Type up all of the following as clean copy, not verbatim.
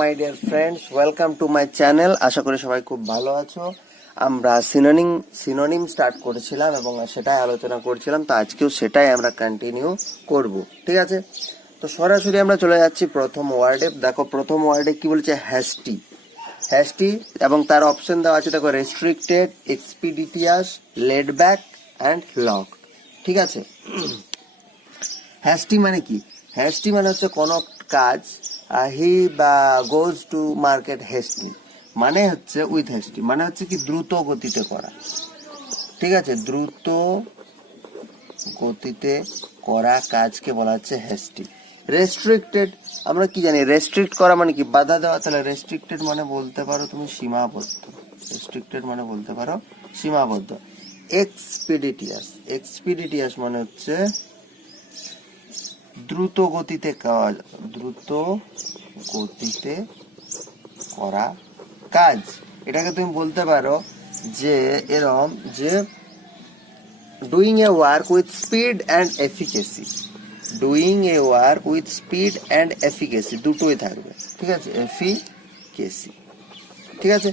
My dear friends, welcome to my channel. আশা করি সবাই খুব ভালো আছো। আমরা সিনোনিম স্টার্ট করেছিলাম এবং সেটাই আলোচনা করছিলাম, তো আজকেও সেটাই আমরা কন্টিনিউ করব। ঠিক আছে, তো সরাসরি আমরা চলে যাচ্ছি প্রথম ওয়ার্ডে। দেখো প্রথম ওয়ার্ডে কি বলছে, হ্যাস্টি। হ্যাস্টি এবং তার অপশন দেওয়া আছে, দেখো restricted, expeditious, laid back and lock. ঠিক আছে, হ্যাস্টি মানে কি? হ্যাস্টি মানে হচ্ছে কোনো কাজ, হি বা গোজ টু মার্কেট হ্যাস্টি মানে হচ্ছে উইথ হ্যাস্টি মানে হচ্ছে কি দ্রুত গতিতে করা। ঠিক আছে, দ্রুত গতিতে করা কাজকে বলা হচ্ছে হ্যাস্টি। রেস্ট্রিক্টেড আমরা কি জানি, রেস্ট্রিক্ট করা মানে কি বাধা দেওয়া, তাহলে রেস্ট্রিক্টেড মানে বলতে পারো তুমি সীমাবদ্ধ। রেস্ট্রিক্টেড মানে বলতে পারো সীমাবদ্ধ। এক্সপিডিটিয়াস, এক্সপিডিটিয়াস মানে হচ্ছে দ্রুত গতিতে কাজ, দ্রুত গতিতে করা কাজ। এটাকে তুমি বলতে পারো যে এরম যে doing a work with speed and efficacy. Doing a work with speed and efficacy দুটোই থাকবে। ঠিক আছে, এফিকেসি। ঠিক আছে,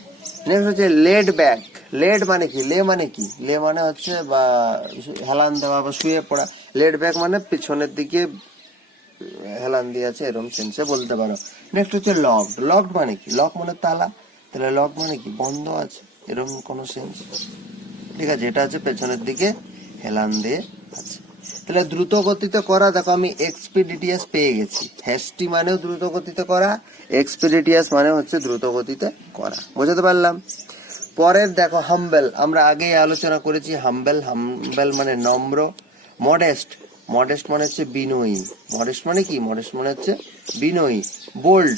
নেক্সট হচ্ছে লেড ব্যাক। লেড মানে কি? লে মানে কি? লে মানে হচ্ছে বা হেলান দেওয়া বা শুয়ে পড়া। লেড ব্যাক মানে পিছনের দিকে হেলান দিয়ে আছে, এরকম সেন্সে বলতে পারো। নেক্সট হচ্ছে লকড। লকড মানে কি? লক মানে তালা, তাহলে লক মানে কি বন্ধ আছে, এরকম কোন সেন্স। ঠিক আছে, এটা হচ্ছে পেছনের দিকে হেলান দিয়ে আছে। তাহলে দ্রুত গতিতে করা, দেখো আমি এক্সপিডিটিয়াস পেয়ে গেছি। হ্যাস্টি মানেও দ্রুত গতিতে করা, এক্সপিডিটিয়াস মানে হচ্ছে দ্রুত গতিতে করা। বুঝতে পারলাম? পরের দেখো হাম্বেল, আমরা আগেই আলোচনা করেছি। হাম্বেল, হাম্বেল মানে নম্র। মডেস্ট, মডেস্ট মানে হচ্ছে বিনয়ী। মডেস্ট মানে কি? মডেস্ট মানে হচ্ছে বিনয়ী। বোল্ড,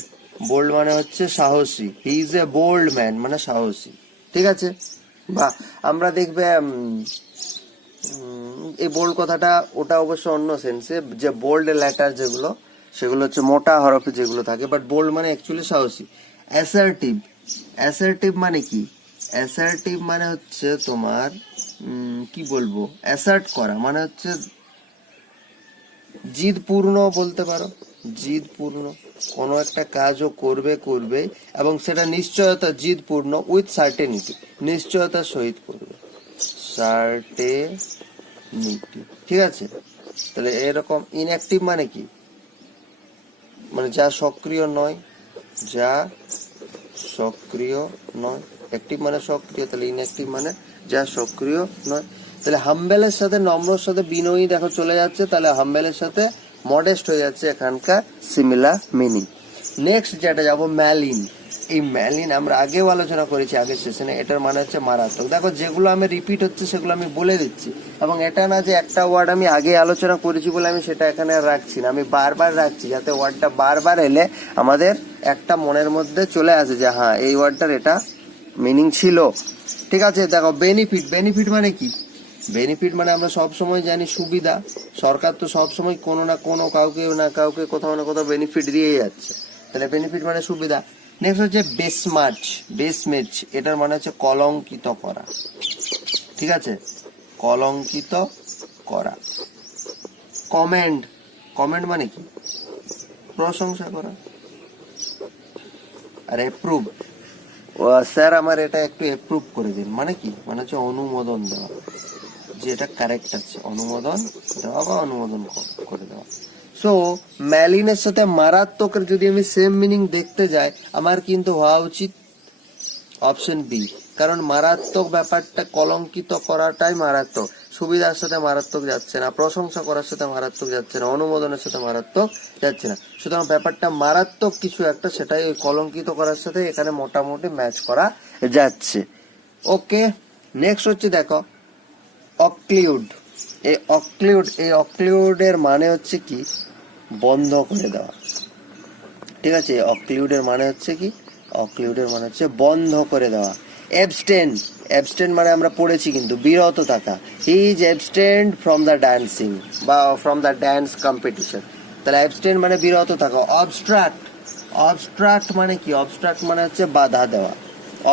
বোল্ড মানে হচ্ছে সাহসী। He is a bold man মানে সাহসী। ঠিক আছে, বা আমরা দেখবে এই বোল্ড কথাটা ওটা অবশ্য অন্য সেন্সে, যে বোল্ড লেটার যেগুলো সেগুলো হচ্ছে মোটা হরফে যেগুলো থাকে, বাট বোল্ড মানে অ্যাকচুয়ালি সাহসী। অ্যাসার্টিভ, অ্যাসার্টিভ মানে কি? অ্যাসার্টিভ মানে হচ্ছে তোমার কি বলবো, অ্যাসার্ট করা মানে হচ্ছে জিদপূর্ণ বলতে পারো। জিদপূর্ণ কোনো একটা কাজও করবে করবে এবং সেটা নিশ্চয়তা, জিদপূর্ণ উইথ সার্টেনিটি, নিশ্চয়তার সহিত করবে, সার্টেনিটি। ঠিক আছে, তাহলে এরকম। ইনঅ্যাক্টিভ মানে কি? মানে যা সক্রিয় নয়, যা সক্রিয় নয়। অ্যাক্টিভ মানে সক্রিয়, তাহলে ইনঅ্যাক্টিভ মানে যা সক্রিয় নয়। তাহলে হাম্বেলের সাথে নম্রর সাথে বিনয়ী দেখো চলে যাচ্ছে, তাহলে হাম্বেলের সাথে মডেস্ট হয়ে যাচ্ছে এখানকার সিমিলার মিনিং। নেক্সট যেটা যাবো, ম্যালিন। এই ম্যালিন আমরা আগেও আলোচনা করেছি আগের সেশনে। এটার মানে হচ্ছে মারাত্মক। দেখো যেগুলো আমি রিপিট হচ্ছে সেগুলো আমি বলে দিচ্ছি, এবং এটা না যে একটা ওয়ার্ড আমি আগে আলোচনা করেছি বলে আমি সেটা এখানে আর রাখছি না, আমি বারবার রাখছি যাতে ওয়ার্ডটা বারবার এলে আমাদের একটা মনের মধ্যে চলে আসে যে হ্যাঁ এই ওয়ার্ডটার এটা মিনিং ছিল। ঠিক আছে, দেখো বেনিফিট। বেনিফিট মানে কি? বেনিফিট মানে আমরা সব সময় জানি সুবিধা। সরকার তো সব সময় কোনো না কোনো কাউকে না কাউকে কোথাও না কোথাও বেনিফিট দিয়ে যাচ্ছে, তাহলে বেনিফিট মানে সুবিধা। নেক্সট হচ্ছে বেসমার্চ। বেসমেচ এটার মানে হচ্ছে কলঙ্কিত করা। ঠিক আছে, কলঙ্কিত করা। কমেন্ড, কমেন্ট মানে কি? প্রশংসা করা। আর অ্যাপ্রুভ, স্যার আমার এটা একটু অ্যাপ্রুভ করে দিন মানে কি? মানে হচ্ছে অনুমোদন দেওয়া, যে এটা কারেক্ট আছে, অনুমোদন দেওয়া বা অনুমোদন করে দেওয়া। সো ম্যালিনের সাথে মারাত্মকের যদি আমি সেম মিনিং দেখতে যাই, আমার কিন্তু হওয়া উচিত অপশন বি, কারণ মারাত্মক ব্যাপারটা কলঙ্কিত করাটাই মারাত্মক। সুবিধার সাথে মারাত্মক যাচ্ছে না, প্রশংসা করার সাথে মারাত্মক যাচ্ছে না, অনুমোদনের সাথে মারাত্মক যাচ্ছে না। সুতরাং ব্যাপারটা মারাত্মক কিছু একটা, সেটাই ওই কলঙ্কিত করার সাথে এখানে মোটামুটি ম্যাচ করা যাচ্ছে। ওকে, নেক্সট হচ্ছে দেখো অক্লিউড। এই অক্লিউড, এই অক্লিউডের মানে হচ্ছে কি? বন্ধ করে দেওয়া। ঠিক আছে, অক্লিউডের মানে হচ্ছে কি? অক্লিউডের মানে হচ্ছে বন্ধ করে দেওয়া। অ্যাবস্টেন, অ্যাবস্টেন মানে আমরা পড়েছি কিন্তু বিরত থাকা। He is abstained from the dancing বা ফ্রম দ্য ড্যান্স কম্পিটিশন, তাহলে অ্যাবস্টেন মানে বিরত থাকা। অবস্ট্রাক্ট, অবস্ট্রাক্ট মানে কি? অবস্ট্রাক্ট মানে হচ্ছে বাধা দেওয়া।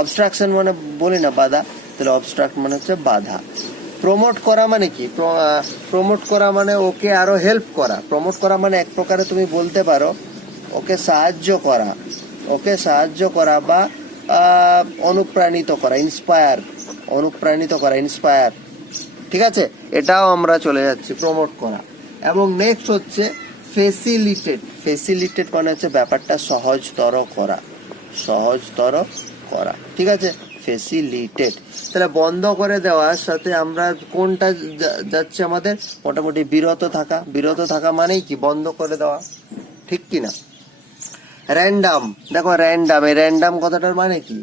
অবস্ট্রাকশন মানে বলি না বাধা, তাহলে অবস্ট্রাক্ট মানে হচ্ছে বাধা। প্রমোট করা মানে কি? প্রমোট করা মানে ওকে আরো হেল্প করা। প্রমোট করা মানে এক প্রকারে তুমি বলতে পারো ওকে সাহায্য করা। ওকে, সাহায্য করা বা অনুপ্রাণিত করা, অনুপ্রাণিত করা, ইন্সপায়ার। ঠিক আছে, এটাও আমরা চলে যাচ্ছি, প্রমোট করা। এবং নেক্সট হচ্ছে ফেসিলিটেট মানে হচ্ছে ব্যাপারটা সহজতর করা, ঠিক আছে, ফেসিলিটেট। তাহলে বন্ধ করে দেওয়ার সাথে আমরা কোনটা যাচ্ছে আমাদের, মোটামুটি বিরত থাকা মানেই কি বন্ধ করে দেওয়া, ঠিক কি না? র্যান্ডাম, দেখো এই র্যান্ডাম কথাটার মানে কি?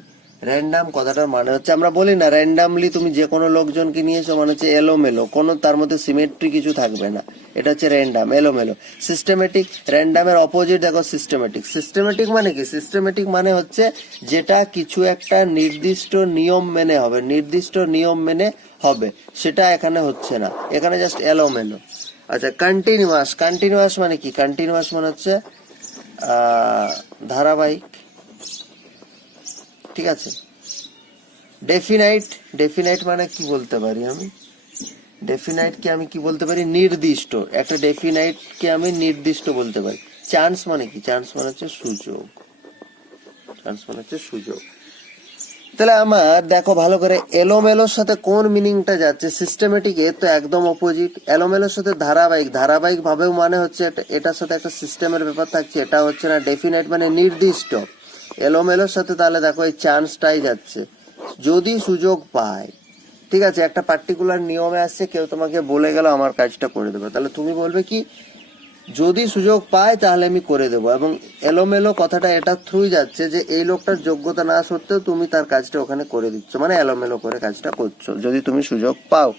র্যান্ডাম কথাটার মানে হচ্ছে, আমরা বলি না র্যান্ডামলি তুমি যে কোনো লোকজনকে নিয়েছো, মানে হচ্ছে এলোমেলো, কোনো তার মধ্যে সিমেট্রি কিছু থাকবে না, এটা হচ্ছে র্যান্ডাম, এলোমেলো। সিস্টেমেটিক, র্যান্ডামের অপোজিট দেখো সিস্টেমেটিক মানে কি? সিস্টেমেটিক মানে হচ্ছে যেটা কিছু একটা নির্দিষ্ট নিয়ম মেনে হবে, সেটা এখানে হচ্ছে না, এখানে জাস্ট এলোমেলো। আচ্ছা, কন্টিনিউয়াস মানে কি? কন্টিনিউয়াস মানে হচ্ছে ধারাবাহিক, ঠিক আছে। ডেফিনাইট মানে কি বলতে পারি আমি? কি বলতে পারি? নির্দিষ্ট, একটা ডেফিনাইটকে আমি নির্দিষ্ট বলতে পারি। চান্স মানে কি? চান্স মানে হচ্ছে সুযোগ। তাহলে আমার দেখো ভালো করে, এলোমেলোর সাথে কোন মিনিংটা যাচ্ছে? সিস্টেমেটিক এ তো একদম অপোজিট। এলোমেলোর সাথে ধারাবাহিক ভাবেও মানে হচ্ছে এটার সাথে একটা সিস্টেমের ব্যাপার থাকছে, এটা হচ্ছে না। ডেফিনাইট মানে নির্দিষ্ট, এলোমেলোর সাথে তাহলে দেখো এই চান্সটাই যাচ্ছে, যদি সুযোগ পায়, ঠিক আছে। একটা পার্টিকুলার নিয়মে আসছে, কেউ তোমাকে বলে গেল আমার কাজটা করে দেবে, তাহলে তুমি বলবে কি, যদি সুযোগ পায় তাহলে আমি করে দেবো। এবং এলোমেলো কথাটা এটা থ্রুই যাচ্ছে যে এই লোকটার যোগ্যতা না সত্ত্বেও তুমি তার কাজটা ওখানে করে দিচ্ছ, মানে এলোমেলো করে কাজটা করছো, যদি তুমি সুযোগ পাও।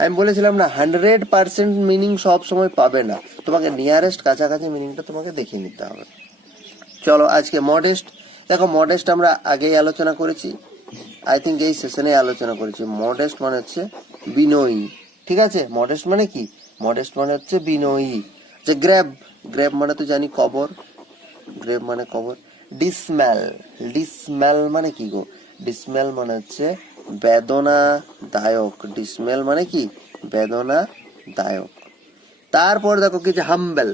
আমি বলেছিলাম না 100% মিনিং সব সময় পাবে না, তোমাকে নিয়ারেস্ট কাছাকাছি মিনিংটা তোমাকে দেখে নিতে হবে। চলো আজকে মডেস্ট, দেখো মডেস্ট আমরা আগেই আলোচনা করেছি, আই থিঙ্ক এই সেশনে আলোচনা করেছি। মডেস্ট মানে হচ্ছে বিনয়ী, ঠিক আছে। মডেস্ট মানে কি? মডেস্ট মানে হচ্ছে বিনয়ী। যে গ্র্যাব মানে তো জানি কবর, ডিসম্যাল মানে কি গো? ডিসম্যাল মানে হচ্ছে বেদনাদায়ক, মানে কি? বেদনাদায়ক। তারপর দেখো কি যে হাম্বেল,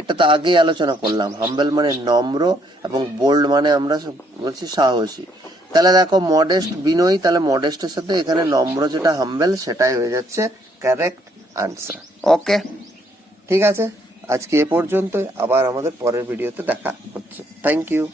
এটা তো আগেই আলোচনা করলাম। হাম্বেল মানে নম্র, এবং বোল্ড মানে আমরা বলছি সাহসী। তাহলে দেখো মডেস্ট বিনয়ী, তাহলে মডেস্টের সাথে এখানে নম্র যেটা হাম্বেল, সেটাই হয়ে যাচ্ছে কারেক্ট আনসার। ওকে, ঠিক আছে, আজকে এ পর্যন্তই, আবার আমাদের পরের ভিডিওতে দেখা হচ্ছে। Thank you.